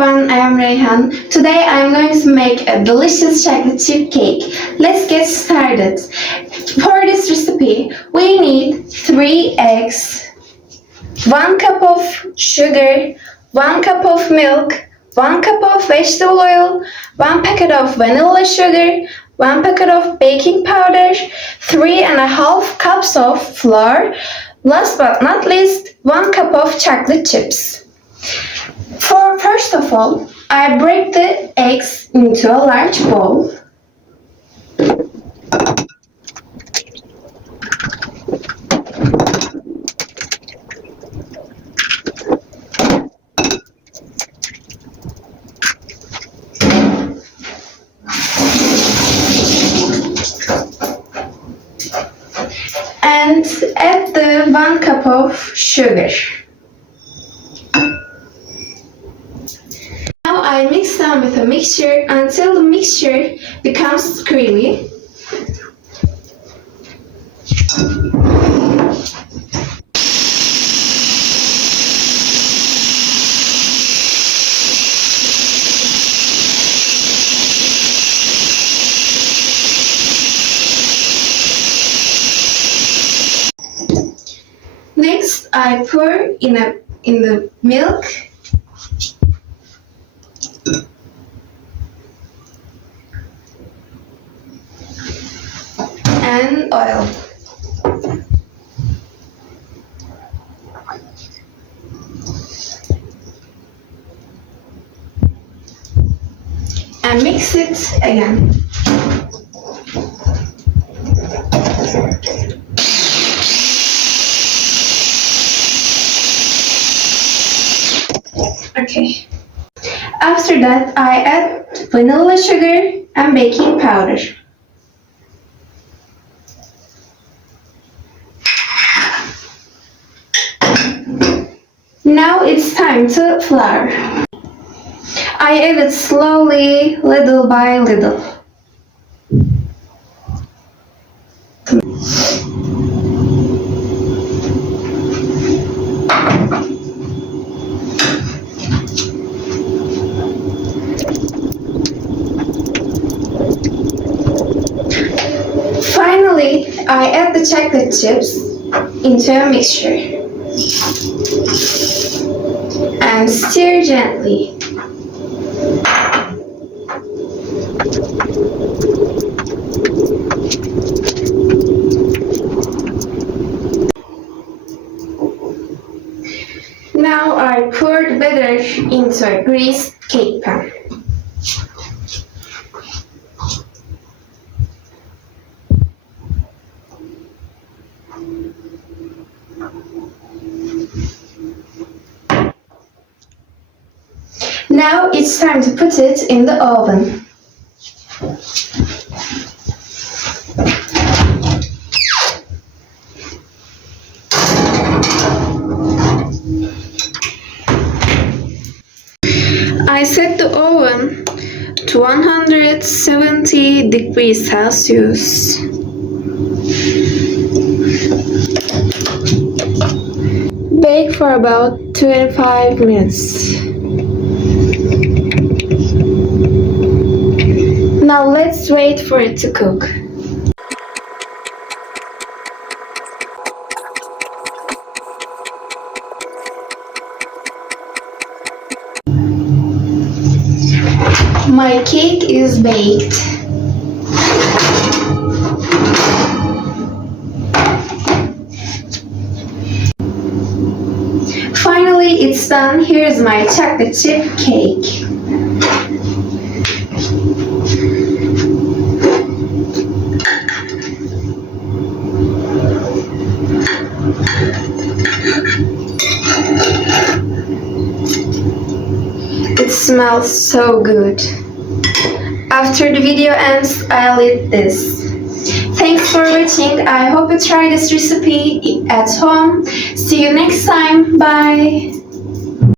everyone, I am Reyhan. Today I am going to make a delicious chocolate chip cake. Let's get started. For this recipe, we need 3 eggs, 1 cup of sugar, 1 cup of milk, 1 cup of vegetable oil, 1 packet of vanilla sugar, 1 packet of baking powder, 3.5 cups of flour, last but not least, 1 cup of chocolate chips. First of all, I break the eggs into a large bowl. And add the 1 cup of sugar. Now I mix them with a mixture until the mixture becomes creamy. Next, I pour in the milk and oil. And mix it again. Okay. After that, I add vanilla sugar and baking powder. Now it's time to flour. I add it slowly, little by little. Finally, I add the chocolate chips into a mixture and stir gently. Now I pour the batter into a greased cake pan. Now it's time to put it in the oven. I set the oven to 170 degrees Celsius. Bake for about 25 minutes. Now let's wait for it to cook. My cake is baked. Finally, it's done. Here's my chocolate chip cake. It smells so good. After the video ends, I'll eat this. Thanks for watching. I hope you try this recipe at home. See you next time. Bye.